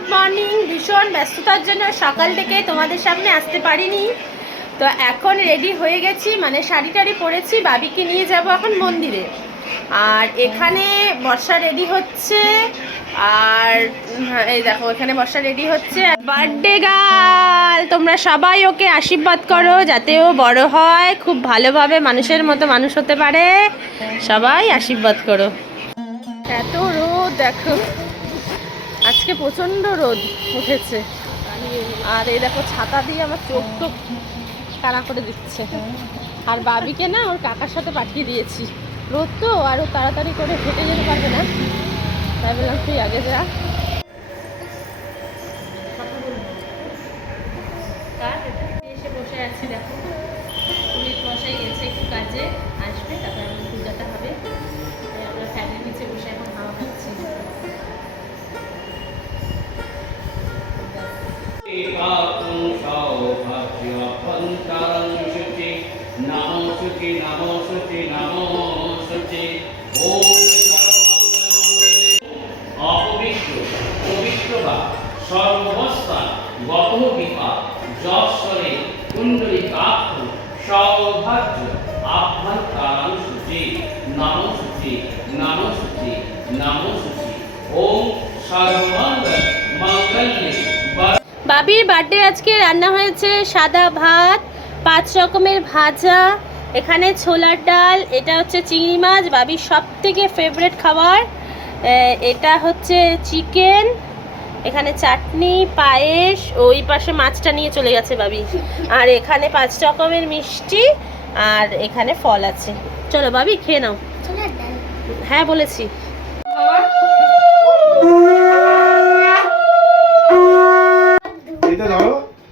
Good morning. ভীষণ ব্যস্ততার জন্য সকাল থেকে তোমাদের সামনে আসতে পারিনি। তো এখন রেডি হয়ে গেছি, মানে শাড়ি টাড়ি পরেছি, বাবিকে নিয়ে যাব এখন মন্দিরে। আর এখানে বর্ষা রেডি হচ্ছে, আর এই দেখো এখানে বর্ষা রেডি হচ্ছে। বার্থডে গার্ল, তোমরা সবাই ওকে আশীর্বাদ করো যাতে ও বড় হয়, খুব ভালোভাবে মানুষের মতো মানুষ হতে পারে। সবাই আশীর্বাদ করো। এত রোদ দেখো, আজকে প্রচণ্ড রোদ উঠেছে। আর এই দেখো ছাতা দিয়ে আমার চোখ টোক কানা করে দিচ্ছে। আর বাবিকে না ওর কাকার সাথে পাঠিয়ে দিয়েছি, রোদ তো আরও তাড়াতাড়ি করে হেঁটে যেতে পারবে না, তাই বললাম তুই আগে যা। এসে বসে আছি দেখো, পুরীর বসাই গেছে একটু কাজে, আসবে তারপরে আমার পূজাটা হবে। আমরা ফ্যানের নিচে বসে এখন হাওয়া খাচ্ছি। সর্বস্থান গত বিপা যশ্বরে কুণ্ডলিকাক্ষ সৌভাগ্য আভ্যন্তরাং শুচি নাম শুচি নাম শুচি নাম শুচি ওম সর্বমঙ্গল মঙ্গলে। বাবির বার্থডে আজকে রান্না হয়েছে সাদা ভাত, 5 রকমের ভাজা, এখানে ছোলার ডাল, এটা হচ্ছে চিংড়ি মাছ, বাবির সব থেকে ফেভারিট খাবার। এটা হচ্ছে চিকেন, এখানে চাটনি, পায়েস, ওই পাশে মাছটা নিয়ে চলে গেছে বাবি। আর এখানে 5 রকমের মিষ্টি, আর এখানে ফল আছে। চলো বাবি খেয়ে নাও। হ্যাঁ বলেছি।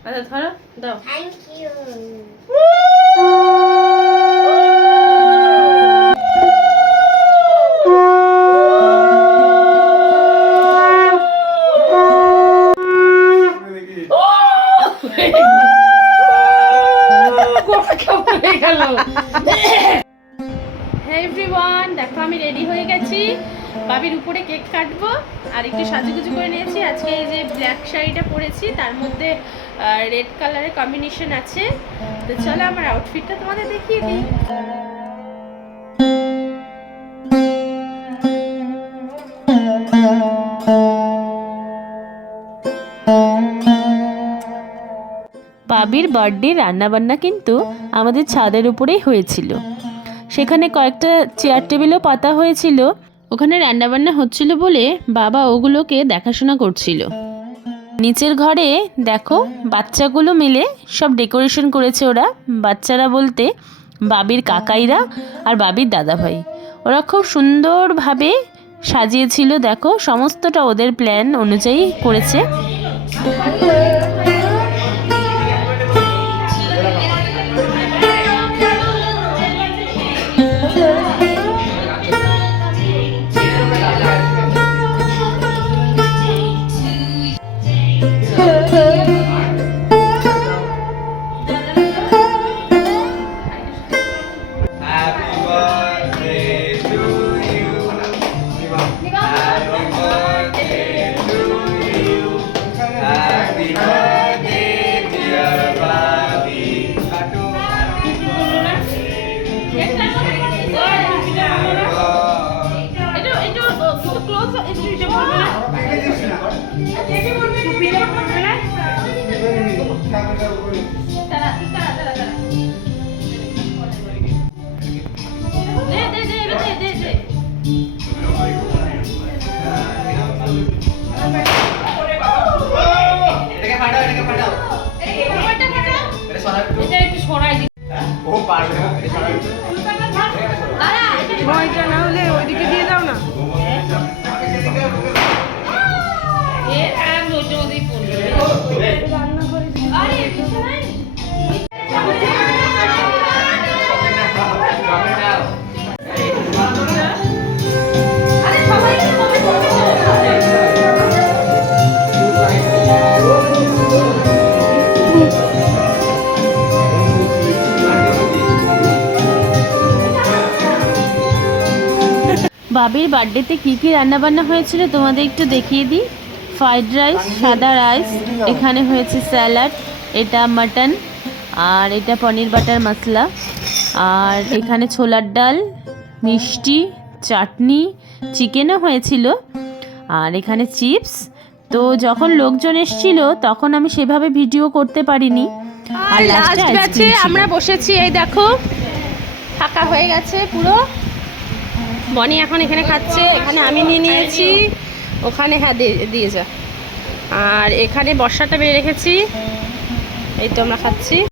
আচ্ছা ধরো, দাও। Thank you. হ্যাঁ এভরিওয়ান, দেখো আমি রেডি হয়ে গেছি, বাবির উপরে কেক কাটবো আর একটু সাজুগুজু করে নিয়েছি। আজকে এই যে ব্ল্যাক শাড়িটা পরেছি, তার মধ্যে রেড কালারের কম্বিনেশন আছে। তো চলো আমার আউটফিটটা তোমাদের দেখিয়ে দিই। বাবির বার্থডে রান্নাবান্না কিন্তু আমাদের ছাদের উপরেই হয়েছিল। সেখানে কয়েকটা চেয়ার টেবিলও পাতা হয়েছিল, ওখানে রান্নাবান্না হচ্ছিল বলে বাবা ওগুলোকে দেখাশোনা করছিল। নিচের ঘরে দেখো বাচ্চাগুলো মিলে সব ডেকোরেশন করেছে ওরা। বাচ্চারা বলতে বাবির কাকাইরা আর বাবির দাদাভাই, ওরা খুব সুন্দরভাবে সাজিয়েছিল। দেখো সমস্তটা ওদের প্ল্যান অনুযায়ী করেছে। না হলে ওইদিকে দিয়ে দাও না। বাবির বার্থডেতে কী কী রান্নাবান্না হয়েছিল তোমাদের একটু দেখিয়ে দিই। ফ্রাইড রাইস, সাদা রাইস, এখানে হয়েছে স্যালাড, এটা মাটন, আর এটা পনির বাটার মশলা, আর এখানে ছোলার ডাল, মিষ্টি, চাটনি, চিকেনও হয়েছিল, আর এখানে চিপস। তো যখন লোকজন এসেছিল তখন আমি সেভাবে ভিডিও করতে পারিনি। আর লাস্ট ব্যাচে আমরা বসেছি, এই দেখো ফাঁকা হয়ে গেছে পুরো। বনি এখন এখানে খাচ্ছে, এখানে আমি নিয়ে নিয়েছি, ওখানে হ্যাঁ দিয়ে যা। আর এখানে বর্ষাটা বেড়ে রেখেছি, এই তো আমরা খাচ্ছি।